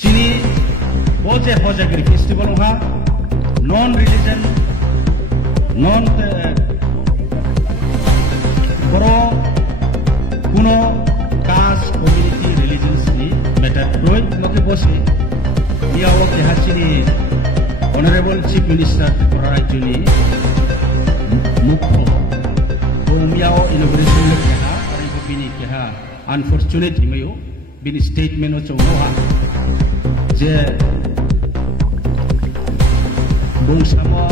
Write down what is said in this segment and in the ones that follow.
chini boje hojagri festival ha non religion non boro kuno caste community religions ni matter roi moke bose dia oke hasini honorable chief minister Rajuni mukho miao inauguration le keha ari ko bini keha unfortunate himayo bini statement o chongo ha je bungsama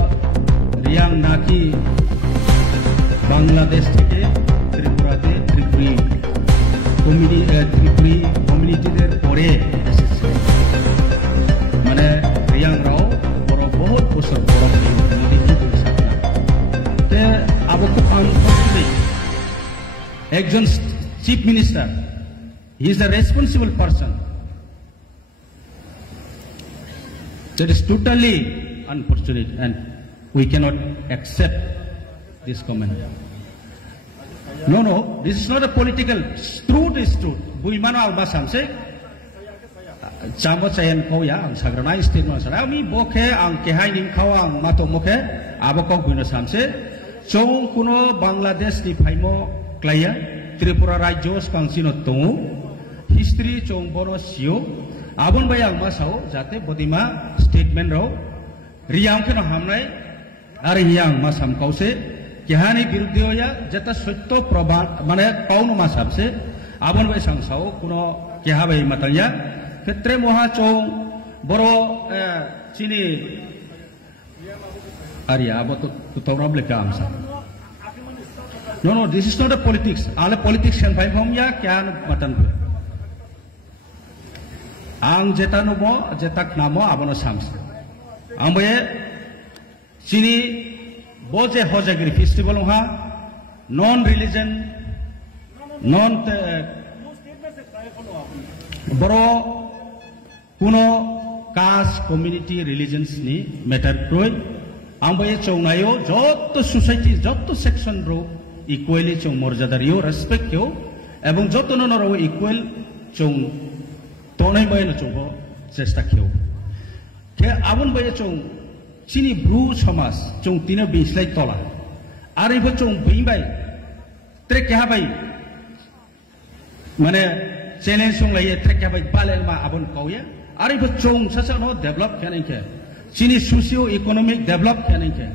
riang naki Bangladesh থেকে ত্রিপুরাতে ত্রিপুরি কমিউনিটিদের পরে এসেছে মানে রিয়াংরাও বড় বহুত বছর বড় মোদী তে আবকো আনফরচুনেট একজন chief minister he is a responsible person that is totally unfortunate and we cannot accept this comment. No, this is not a political. Truth is truth. Buimano albasam se. Chamo chayan ko ya ang sagranai statement sa. Ami bokhe ang kehay ning khawang mato mokhe abokok buino samse. Chong kuno Bangladesh ni phaimo klaya Tripura Rajyo kangsino tongu history chong bono sio abon bayang masao jate bodima statement ro riyang kheno hamnai ar yang masam kause কেহানি বিরুদ্ধে হইয়া যেটা সত্য প্রমাণ মানে পাউনো মাস হাবছে আবন by সংসাও কোনো কেহা by মাতাইয়া ক্ষেত্রে মহা চৌ বড় চিনি আরিয়া আবত তোরাব লেখা আমসা no this is not a politics আলে পলিটিক্সিয়ান ভাই ভমিয়া কেন মাতান আং যেটা নব যেটাক নামো আবনো সামসে আমবে চিনি boje hojagri festival ha non religion non boro kuno caste community religions ni matter roi ambaye chongnayo jotto society jotto section ro equally chong morjada rio respect yo ebong jotto no ro equal chong tonai bai no chong chesta kheu ke abon bai chong chini bru samas chong tina bislai tola ari bo chong bimbai tre kya bai mane challenge song lai tre kya bai balen ma abon kauya ari bo chong sasa no develop kyanin ke chini socio economic develop kyanin ke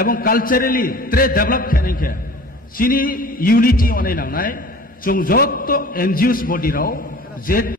ebong culturally tre develop kyanin ke chini unity onai nangnai chong jotto NGOs body rao je